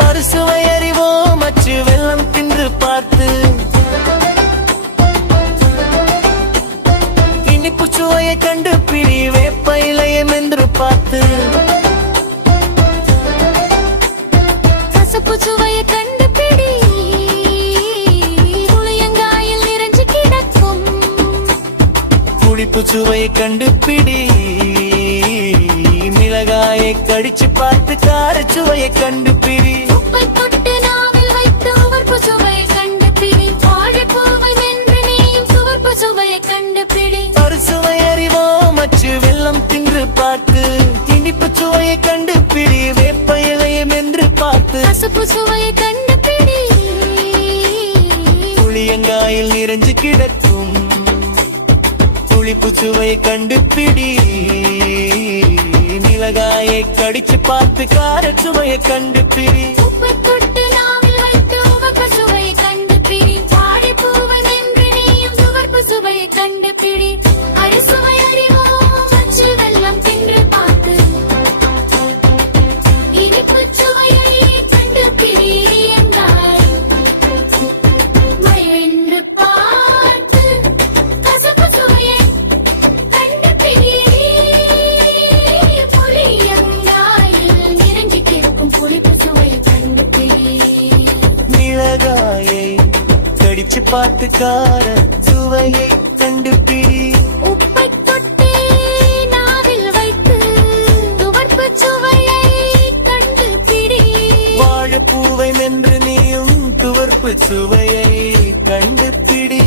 பரிசுவை அறிவோம் அச்சு வெள்ளம் தின்று பார்த்து இனிப்பு சுவையை கண்டு பிடி வேப்ப இலையம் என்று பார்த்து கசப்பு சுவையை கண்டு பிடி புளியங்காயில் நிறைஞ்சு கிடக்கும் புளிப்பு சுவையை கண்டு பிடி மிளகாயை கடிச்சு பார்த்து கார சுவையை கண்டு பிடி உப்பை தொட்டு நாவில் வைத்து உவர்ப்பு சுவையை கண்டு பிடி வாழைப்பூவை மென்று நீயும் சுவர்ப்பு சுவையை கண்டு பிடி பரிசுவை அறிவோம் அச்சு வெள்ளம் தின்று பார்த்து இனிப்பு சுவையை கண்டு பிடி வேப்ப இலையம் என்று பார்த்து கசப்பு சுவையை கண்டு பிடி புளியங்காயில் நிறைஞ்சு கிடக்கும் புளிப்பு சுவையை கண்டு பிடி மிளகாயை கடிச்சு பார்த்து கார சுவையை கண்டு பிடி உப்பை தொட்டு நாவில் வைத்து உவர்ப்பு சுவையை கண்டு பிடி வாழைப்பூவை மென்று நீயும் சுவர்ப்பு சுவையை கண்டு பிடி அறுசுவை அறிவோம் அச்சு வெள்ளம் தின்று பார்த்து இனிப்பு சுவையை கண்டு பிடி என்றாய் மயன்று பார்த்து கசப்பு சுவையை கண்டு பிடி புளியங்காயில் நிறைஞ்சு கிடக்கும் புளிப்பு சுவையை கண்டு பிடி மிளகாயை கடிச்சு பார்த்து கார சுவையை கண்டு பிடி உப்பை தொட்டு நாவில் வைத்து துவர்ப்பு சுவையை கண்டு பிடி வாழைப்பூவை மென்று நீயும் துவர்ப்பு சுவையை கண்டு பிடி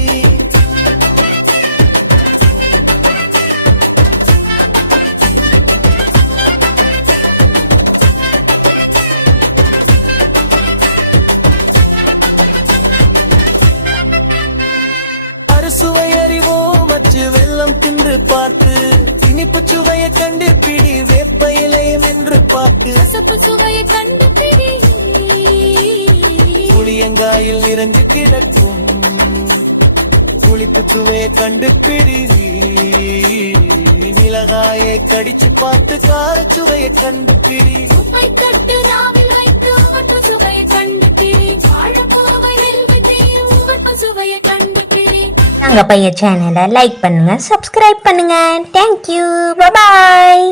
அறுசுவை அறிவோம் அச்சு வெள்ளம் தின்று பார்த்து இனிப்பு சுவையை கண்டு பிடி வேப்ப இலையம் என்று பார்த்து கசப்பு சுவையை கண்டு பிடி புளியங்காயில் நிறைஞ்சு கிடக்கும் புளிப்பு சுவையை கண்டு பிடி மிளகாயை கடிச்சு பார்த்து கார சுவையை கண்டு பிடி உப்பை தொட்டு நாவில் வைத்து உவர்ப்பு சுவையை கண்டு பிடி வாழைப்பூவை மென்று உவர்ப்பு சுவையை கண்டு பிடி நாங்க பைய சேனலை லைக் பண்ணுங்க, சப்ஸ்கிரைப் பண்ணுங்க. தேங்க்யூ, பாய்.